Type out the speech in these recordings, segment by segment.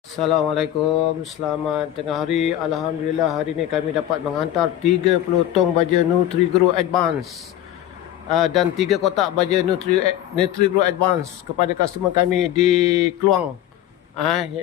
Assalamualaikum, selamat tengah hari. Alhamdulillah hari ini kami dapat menghantar 30 tong baja NutriGrow Advance dan 3 kotak baja NutriGrow Advance kepada customer kami di Kluang,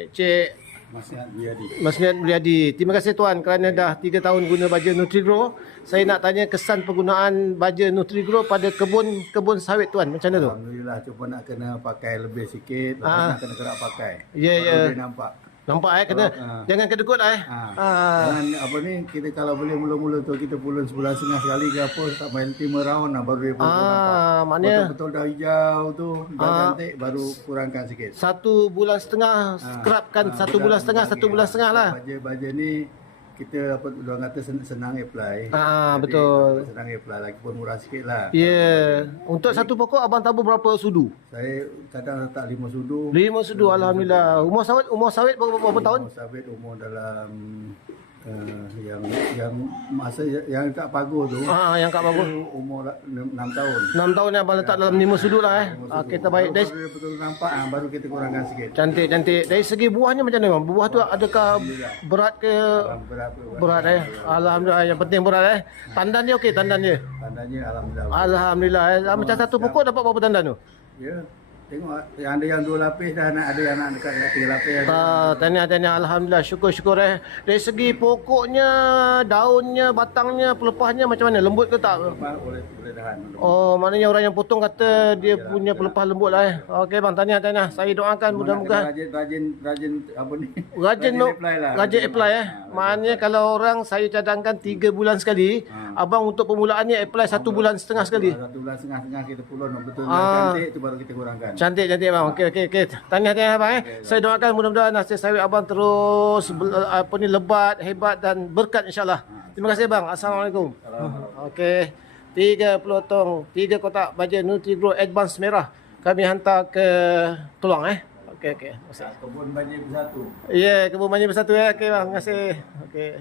Cik Masniat Mulyadi. Terima kasih tuan kerana dah 3 tahun guna baja NutriGrow. Saya nak tanya kesan penggunaan baja NutriGrow pada kebun sawit tuan, macam mana tu? Alhamdulillah, cuma nak kena pakai lebih sikit, nak kena gerak pakai. Ya, ya. Baru dia nampak. Nampak kena jangan kedekut Jangan apa ni, kita kalau boleh mula-mula tu kita pulun sebulan setengah sekali ke apa, tak main 5 round lah baru dia nampak. Maknanya betul-betul dah hijau tu, dah cantik, baru kurangkan sikit. 1 bulan setengah scrubkan 1 bulan setengah lah. Baja ni kita apa orang kata senang apply. Betul. Senang apply, lagi pun murah sikit lah. Ya. Untuk satu pokok abang tabur berapa sudu? Saya kadang letak 5 sudu. 5 sudu, alhamdulillah. Umur sawit berapa tahun? Umur sawit umur dalam yang masa yang kat pagar tu. Yang kat pagar umur 6 tahun. 6 tahun yang abang letak dalam 5 sudu lah kita baik. Dari betul nampak baru kita kurangkan sikit. Cantik. Dari segi buahnya macam mana bang? Buah tu adakah berat ke? Berat Alhamdulillah, yang penting berat Tandan dia okey, tandan dia. Tandannya alhamdulillah. Alhamdulillah. Macam satu pokok dapat berapa tandan tu? Ya. Tengok yang ada yang 2 lapis dah, ada yang nak dekat 3 lapis. Tahniah, alhamdulillah, syukur. Dari segi pokoknya, daunnya, batangnya, pelepahnya macam mana? Lembut ke tak? Boleh tahan. Maknanya orang yang potong kata dia punya pelepah lembut lah Okey bang, tahniah. Saya doakan mudah-mudahan rajin apa ni? Rajin apply Maknanya kalau orang saya cadangkan 3 bulan sekali, abang untuk permulaannya apply 1 bulan setengah sekali. 1 bulan setengah kita pulun betul cantik tu baru kita kurangkan. Cantik bang. Okey. Tahniah bang Saya doakan mudah-mudahan hasil sawit abang terus lebat, hebat dan berkat insya-Allah. Terima kasih bang. Assalamualaikum. Okey. 30 tong, 3 kotak baja NutriGrow Advance merah kami hantar ke Keluang Okey. Kebun baja bersatu. Ya, kebun baja bersatu Okey bang, terima kasih. Okey.